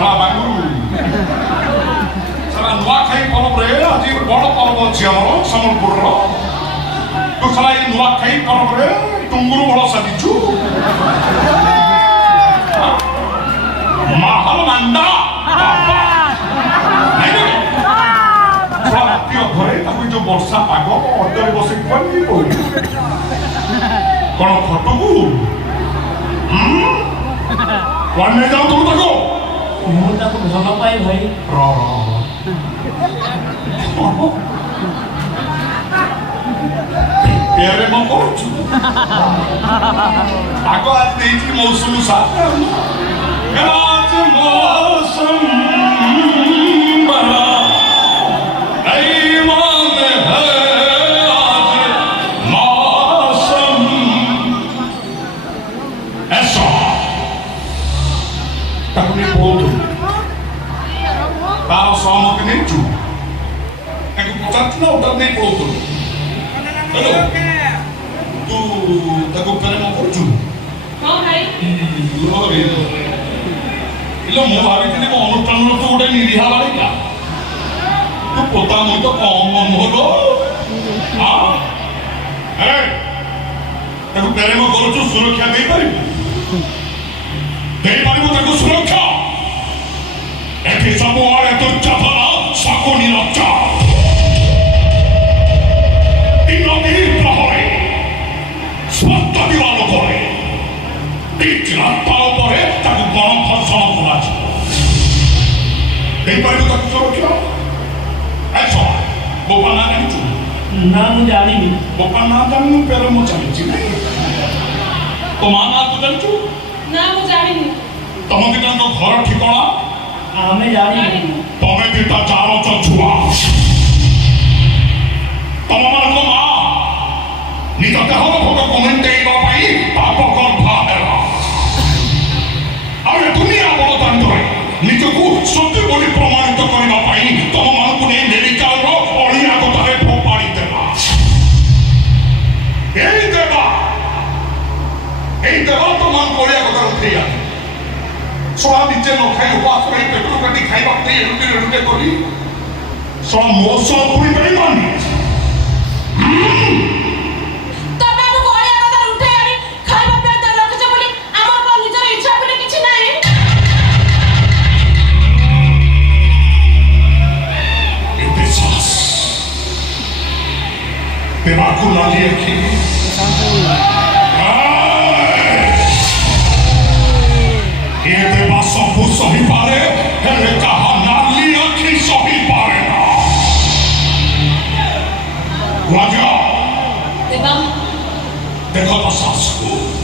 साला बांगुरु साला नुआखाई पर्व रे आज बड़ पर्व अछि हमर सम्बलपुर रो तो साला ई नुआखाई पर्व रे टुंगुरु बड़ साजिछु महल मांडा घरे जो वर्षा पाग अटोरे बस कौन फटकू कौन नहीं जाओ तुम तक भल पाए भाई प्रेम करुचु पाग आज देखी मौसम साथ आज मौसम बड़ा सहमति नहीं चू पचास उतर नहीं पड़ो हेलो तू ताको प्रेम करचु हां भाई इलो मो भाबिथिनि मो अनुष्ठान तो गोटे निरीहा बालिका तू पोता मो तो कम मन होलो हां ए ताको प्रेम करचु सुरक्षा दे पारिबो ताको सुरक्षा एठी सबुआड़े तो चपला शकुनी रक्षा नदी प्रहरे स्पष्ट दिवाल करे पाल पर गरम फर्षण कर सुरक्षा ऐसा बोपा ना जानचु ना मु जानी बोपा ना जानू पेरे मो जानी नहीं तो मां ना तू जानचु ना मु जानी तम दिना तो घर ठिकाना हमें जानी तमे दिता चारो छुआ तम मन को मां निज देहर भोग कमेंटेइबा पाई पाप गर्भा हेला आमे दुनिया बड़ दांडरे निजको सत्य बोली प्रमाणित करबा पाई तम मन को नै मेडिकल रो अलिया गोटारे फोपाड़ी देला एई देवा तो मन कोलिया गोटा उठैया सोला निचे न खाई उपास रही पेट्रोल काटी खाइबा ते रुके करी सोला मोसो पुरी बड़ी मानी तबे को कोलिया कथा उठे आनी खाइबा पे दे रखछ बोली हमर को निजर इच्छा बोली किछि नाही विश्वास तेबाकू लाली अखी ये देवा सबू सही पारे हेले कहा नाली अखी सही पारे ना राजा देवा देखो तो सास को